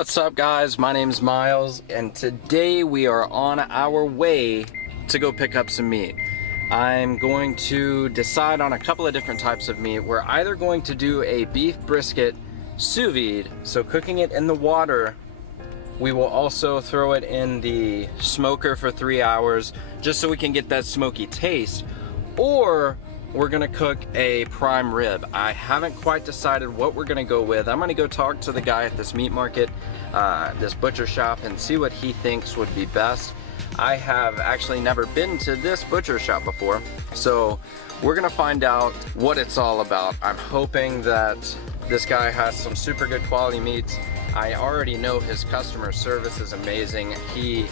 What's up guys, my name's Miles and today we are on our way to go pick up some meat. I'm going to decide on a couple of different types of meat. We're either going to do a beef brisket sous vide, so cooking it in the water. We will also throw it in the smoker for 3 hours just so we can get that smoky taste, or we're gonna cook a prime rib. I haven't quite decided what we're gonna go with. I'm gonna go talk to the guy at this meat market, this butcher shop, and see what he thinks would be best. I have actually never been to this butcher shop before, so we're gonna find out what it's all about. I'm hoping that this guy has some super good quality meats. I already know his customer service is amazing. He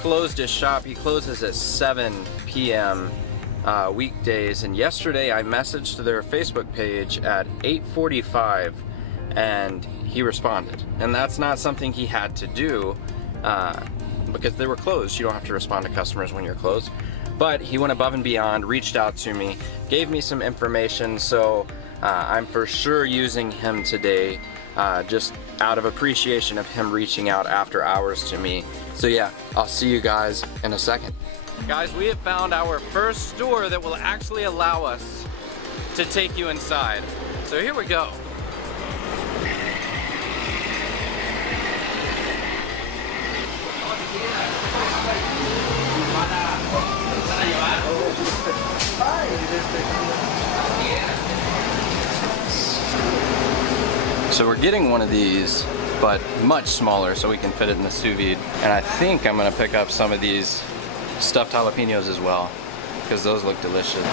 closed his shop, he closes at 7 p.m. Weekdays, and yesterday I messaged their Facebook page at 8:45 and he responded, and that's not something he had to do because they were closed. You don't have to respond to customers when you're closed, but he went above and beyond, reached out to me, gave me some information, so I'm for sure using him today, just out of appreciation of him reaching out after hours to me. So yeah, I'll see you guys in a second. Guys, we have found our first store that will actually allow us to take you inside. So here we go. So we're getting one of these, but much smaller so we can fit it in the sous vide. And I think I'm gonna pick up some of these stuffed jalapenos as well, because those look delicious.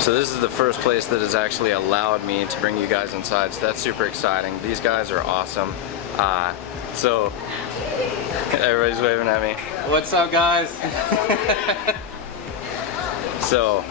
So this is the first place that has actually allowed me to bring you guys inside, so that's super exciting. These guys are awesome. So everybody's waving at me. What's up, guys? So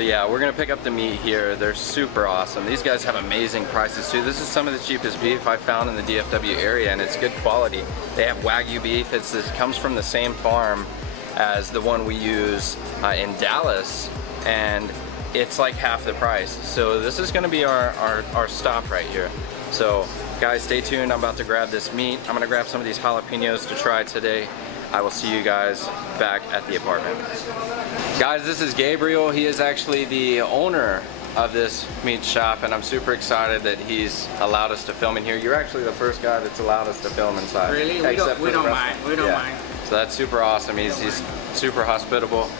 yeah, we're gonna pick up the meat here. They're super awesome. These guys have amazing prices too. This is some of the cheapest beef I found in the DFW area, and it's good quality. They have Wagyu beef. It comes from the same farm as the one we use in Dallas, and it's like half the price. So this is gonna be our stop right here. So guys, stay tuned. I'm about to grab this meat. I'm gonna grab some of these jalapenos to try today. I will see you guys back at the apartment. Guys, this is Gabriel. He is actually the owner of this meat shop, and I'm super excited that he's allowed us to film in here. You're actually the first guy that's allowed us to film inside. Really? We don't mind. We don't mind. So that's super awesome. He's super hospitable.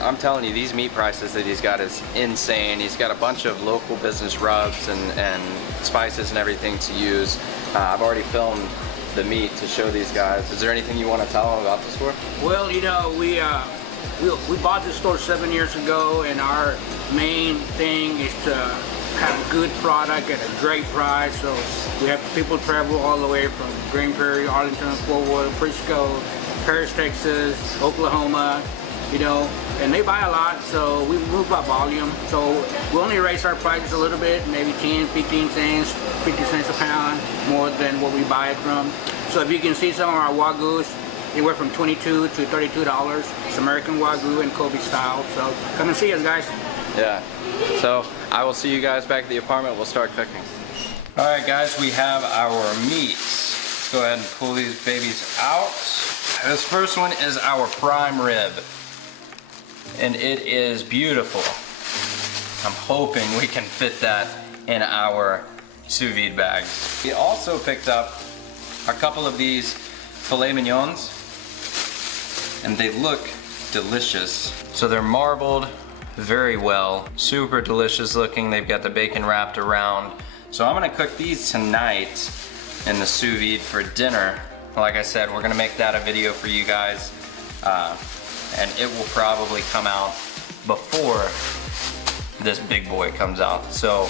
I'm telling you, these meat prices that he's got is insane. He's got a bunch of local business rubs and spices and everything to use. I've already filmed the meat to show these guys. Is there anything you want to tell them about the store? Well, you know, we bought this store 7 years ago, and our main thing is to have good product at a great price. So we have people travel all the way from Green Prairie, Arlington, Fort Worth, Frisco, Paris, Texas, Oklahoma, you know, and they buy a lot, so we move by volume. So we only raise our prices a little bit, maybe 10, 15 cents, 50 cents a pound more than what we buy it from. So if you can see some of our Wagyus, anywhere from $22 to $32. It's American Wagyu and Kobe style. So come and see us, guys. Yeah. So I will see you guys back at the apartment. We'll start cooking. All right, guys, we have our meats. Let's go ahead and pull these babies out. This first one is our prime rib, and it is beautiful. I'm hoping we can fit that in our sous vide bags. We also picked up a couple of these filet mignons, and they look delicious. So they're marbled very well, super delicious looking. They've got the bacon wrapped around. So I'm gonna cook these tonight in the sous vide for dinner. Like I said, we're gonna make that a video for you guys, and it will probably come out before this big boy comes out. So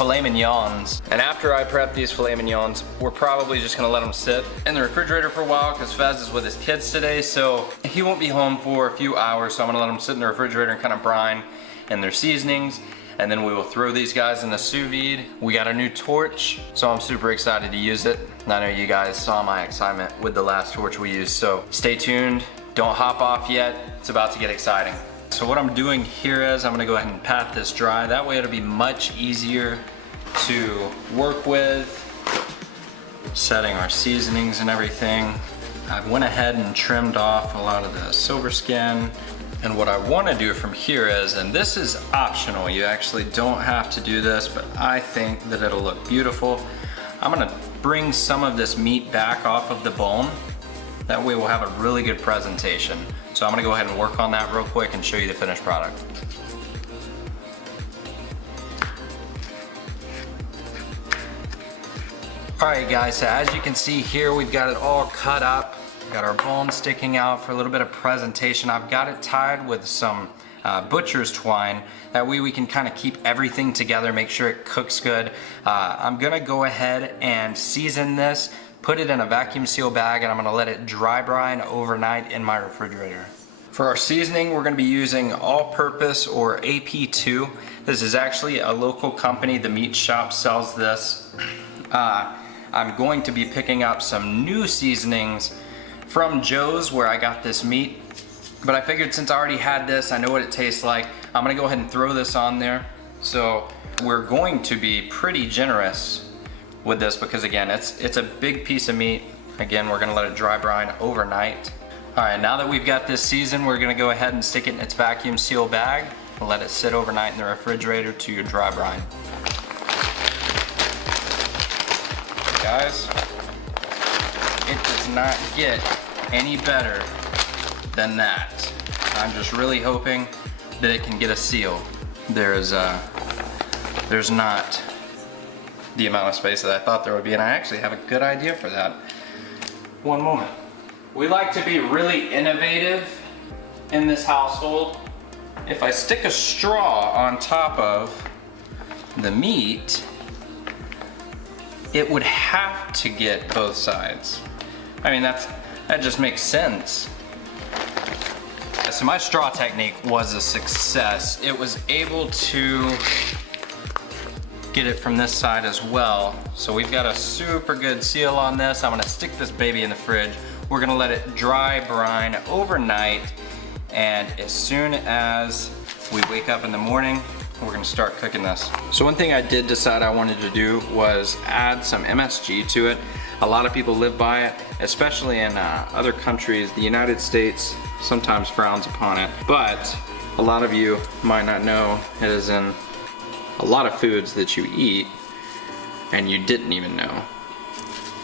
filet mignons. And after I prep these filet mignons, we're probably just gonna let them sit in the refrigerator for a while because Fez is with his kids today, so he won't be home for a few hours, so I'm gonna let them sit in the refrigerator and kind of brine in their seasonings. And then we will throw these guys in the sous vide. We got a new torch, so I'm super excited to use it. And I know you guys saw my excitement with the last torch we used, so stay tuned. Don't hop off yet. It's about to get exciting. So what I'm doing here is I'm gonna go ahead and pat this dry. That way it'll be much easier to work with. Setting our seasonings and everything. I went ahead and trimmed off a lot of the silver skin. And what I want to do from here is, and this is optional, you actually don't have to do this, but I think that it'll look beautiful. I'm gonna bring some of this meat back off of the bone. That way we'll have a really good presentation. So I'm gonna go ahead and work on that real quick and show you the finished product. All right guys, so as you can see here, we've got it all cut up. Got our bone sticking out for a little bit of presentation. I've got it tied with some butcher's twine. That way we can kind of keep everything together, make sure it cooks good. I'm gonna go ahead and season this, put it in a vacuum seal bag, and I'm gonna let it dry brine overnight in my refrigerator. For our seasoning, we're gonna be using all-purpose or AP2. This is actually a local company. The meat shop sells this. I'm going to be picking up some new seasonings from Joe's where I got this meat, but I figured since I already had this, I know what it tastes like, I'm gonna go ahead and throw this on there. So we're going to be pretty generous with this because again, it's a big piece of meat. Again, we're gonna let it dry brine overnight. All right, now that we've got this seasoned, we're gonna go ahead and stick it in its vacuum seal bag and let it sit overnight in the refrigerator to your dry brine. Guys, it does not get any better than that. I'm just really hoping that it can get a seal. There's not the amount of space that I thought there would be, and I actually have a good idea for that. One moment. We like to be really innovative in this household. If I stick a straw on top of the meat, it would have to get both sides. I mean, that just makes sense. So my straw technique was a success. It was able to get it from this side as well. So we've got a super good seal on this. I'm gonna stick this baby in the fridge. We're gonna let it dry brine overnight, and as soon as we wake up in the morning, we're gonna start cooking this. So one thing I did decide I wanted to do was add some MSG to it. A lot of people live by it, especially in other countries. The United States sometimes frowns upon it, but a lot of you might not know it is in a lot of foods that you eat and you didn't even know.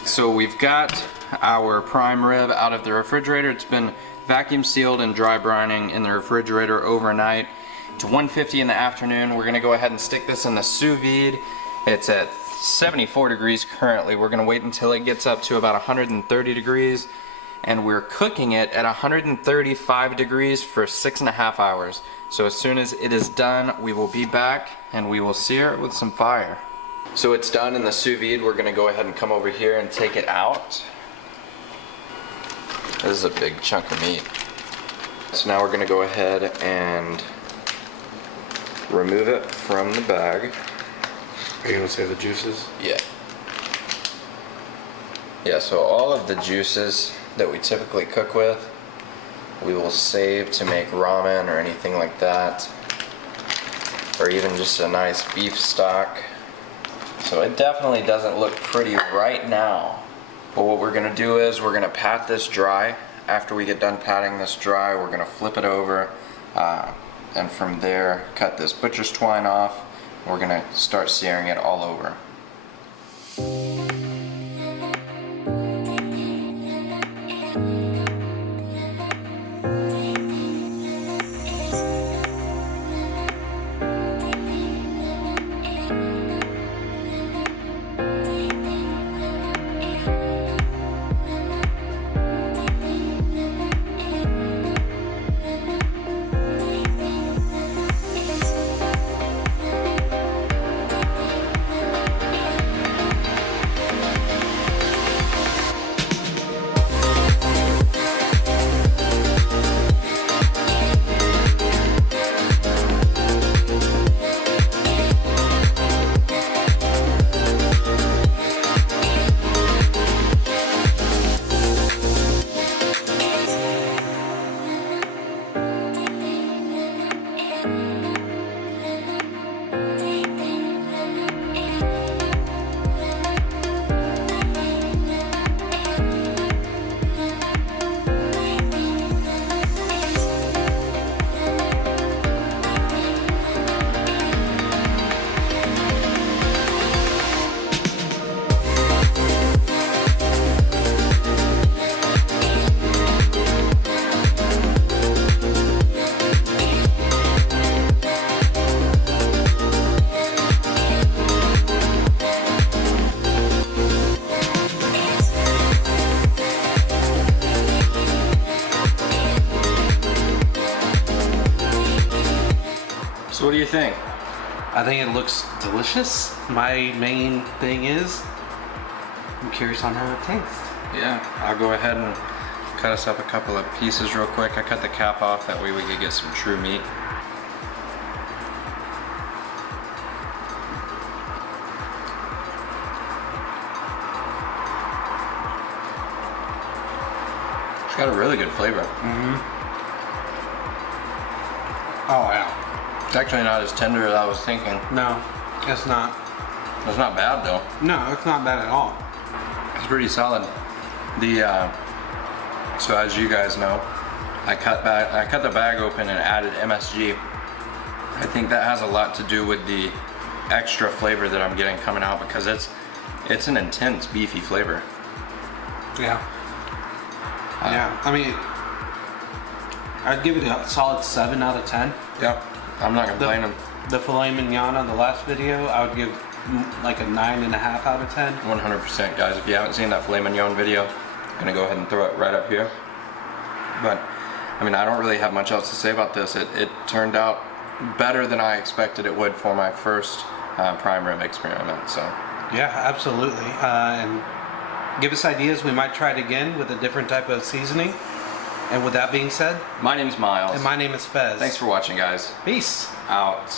So we've got our prime rib out of the refrigerator. It's been vacuum sealed and dry brining in the refrigerator overnight. It's 1:50 in the afternoon. We're gonna go ahead and stick this in the sous vide. It's at 74 degrees currently. We're gonna wait until it gets up to about 130 degrees, and we're cooking it at 135 degrees for 6.5 hours. So as soon as it is done, we will be back and we will sear it with some fire. So it's done in the sous vide. We're gonna go ahead and come over here and take it out. This is a big chunk of meat. So now we're gonna go ahead and remove it from the bag. Are you gonna save the juices? Yeah. Yeah, so all of the juices that we typically cook with, we will save to make ramen or anything like that, or even just a nice beef stock. So it definitely doesn't look pretty right now. But what we're gonna do is we're gonna pat this dry. After we get done patting this dry, we're gonna flip it over, and from there cut this butcher's twine off. We're gonna start searing it all over. you think? I think it looks delicious. My main thing is, I'm curious on how it tastes. Yeah, I'll go ahead and cut us up a couple of pieces real quick. I cut the cap off, that way we could get some true meat. It's got a really good flavor. Oh yeah. It's actually not as tender as I was thinking. No, it's not. It's not bad though. No, it's not bad at all. It's pretty solid. So as you guys know, I cut the bag open and added MSG. I think that has a lot to do with the extra flavor that I'm getting coming out, because it's an intense beefy flavor. Yeah. Yeah. I mean, I'd give it a solid 7 out of 10. Yep. I'm not complaining. The filet mignon on the last video, I would give like a 9.5 out of 10. 100%, guys. If you haven't seen that filet mignon video, I'm gonna go ahead and throw it right up here. But I mean, I don't really have much else to say about this. It turned out better than I expected it would for my first prime rib experiment. So Yeah, absolutely. And give us ideas. We might try it again with a different type of seasoning. And with that being said, my name's Miles. and my name is Fez. Thanks for watching, guys. Peace. Out.